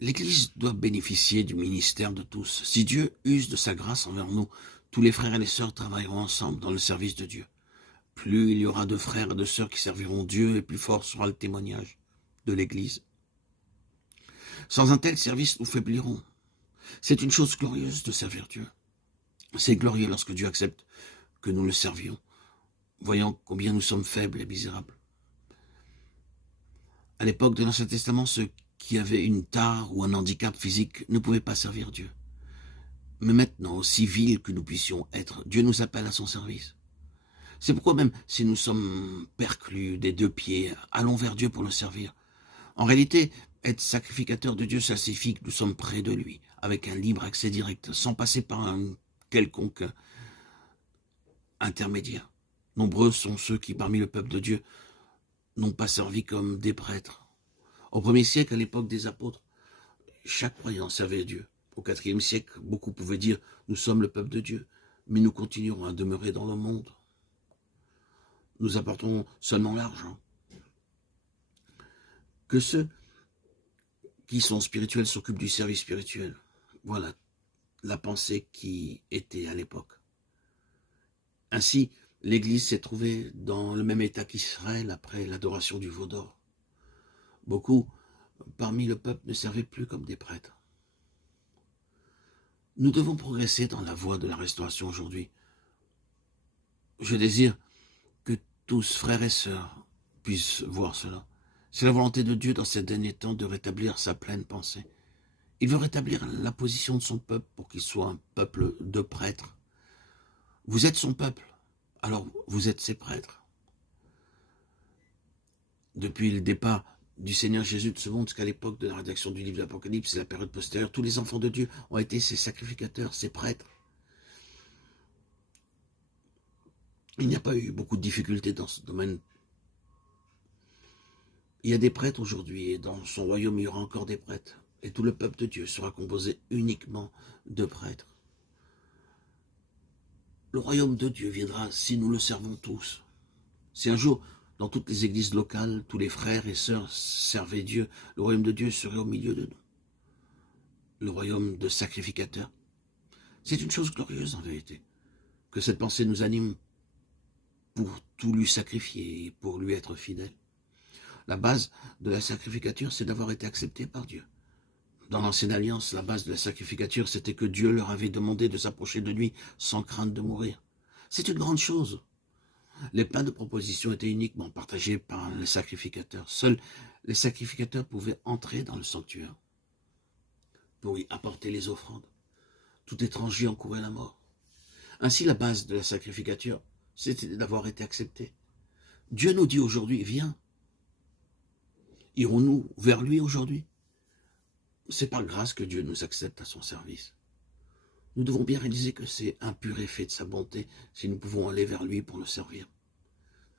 L'Église doit bénéficier du ministère de tous. Si Dieu use de sa grâce envers nous, tous les frères et les sœurs travailleront ensemble dans le service de Dieu. Plus il y aura de frères et de sœurs qui serviront Dieu, et plus fort sera le témoignage de l'Église. Sans un tel service, nous faiblirons. C'est une chose glorieuse de servir Dieu. C'est glorieux lorsque Dieu accepte que nous le servions, voyant combien nous sommes faibles et misérables. À l'époque de l'Ancien Testament, ceux qui avaient une tare ou un handicap physique ne pouvaient pas servir Dieu. Mais maintenant, aussi vils que nous puissions être, Dieu nous appelle à son service. C'est pourquoi même si nous sommes perclus des deux pieds, allons vers Dieu pour le servir. En réalité, être sacrificateur de Dieu, ça signifie que nous sommes près de lui, avec un libre accès direct, sans passer par un quelconque intermédiaire. Nombreux sont ceux qui, parmi le peuple de Dieu, n'ont pas servi comme des prêtres. Au 1er siècle, à l'époque des apôtres, chaque croyant servait Dieu. Au 4e siècle, beaucoup pouvaient dire « Nous sommes le peuple de Dieu, mais nous continuerons à demeurer dans le monde. Nous apportons seulement l'argent. » Que ceux qui sont spirituels s'occupent du service spirituel. Voilà la pensée qui était à l'époque. Ainsi, l'Église s'est trouvée dans le même état qu'Israël après l'adoration du veau d'or. Beaucoup, parmi le peuple, ne servaient plus comme des prêtres. Nous devons progresser dans la voie de la restauration aujourd'hui. Je désire que tous, frères et sœurs, puissent voir cela. C'est la volonté de Dieu dans ces derniers temps de rétablir sa pleine pensée. Il veut rétablir la position de son peuple pour qu'il soit un peuple de prêtres. Vous êtes son peuple, alors vous êtes ses prêtres. Depuis le départ du Seigneur Jésus de ce monde jusqu'à l'époque de la rédaction du livre de l'Apocalypse et la période postérieure, tous les enfants de Dieu ont été ses sacrificateurs, ses prêtres. Il n'y a pas eu beaucoup de difficultés dans ce domaine. Il y a des prêtres aujourd'hui et dans son royaume il y aura encore des prêtres. Et tout le peuple de Dieu sera composé uniquement de prêtres. Le royaume de Dieu viendra si nous le servons tous. Si un jour, dans toutes les églises locales, tous les frères et sœurs servaient Dieu, le royaume de Dieu serait au milieu de nous. Le royaume de sacrificateurs. C'est une chose glorieuse en vérité, que cette pensée nous anime pour tout lui sacrifier et pour lui être fidèle. La base de la sacrificature, c'est d'avoir été accepté par Dieu. Dans l'Ancienne Alliance, la base de la sacrificature, c'était que Dieu leur avait demandé de s'approcher de lui sans crainte de mourir. C'est une grande chose. Les plans de propositions étaient uniquement partagés par les sacrificateurs. Seuls les sacrificateurs pouvaient entrer dans le sanctuaire pour y apporter les offrandes. Tout étranger encourait la mort. Ainsi, la base de la sacrificature, c'était d'avoir été accepté. Dieu nous dit aujourd'hui, viens. Irons-nous vers lui aujourd'hui? C'est par grâce que Dieu nous accepte à son service. Nous devons bien réaliser que c'est un pur effet de sa bonté si nous pouvons aller vers lui pour le servir.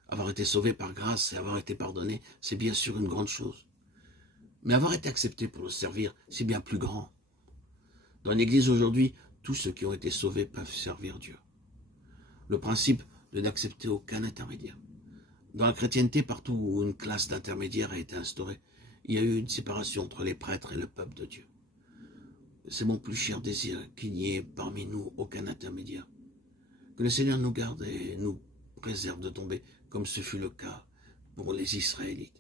Avoir été sauvé par grâce et avoir été pardonné, c'est bien sûr une grande chose. Mais avoir été accepté pour le servir, c'est bien plus grand. Dans l'Église aujourd'hui, tous ceux qui ont été sauvés peuvent servir Dieu. Le principe de n'accepter aucun intermédiaire. Dans la chrétienté, partout où une classe d'intermédiaires a été instaurée, il y a eu une séparation entre les prêtres et le peuple de Dieu. C'est mon plus cher désir qu'il n'y ait parmi nous aucun intermédiaire. Que le Seigneur nous garde et nous préserve de tomber, comme ce fut le cas pour les Israélites.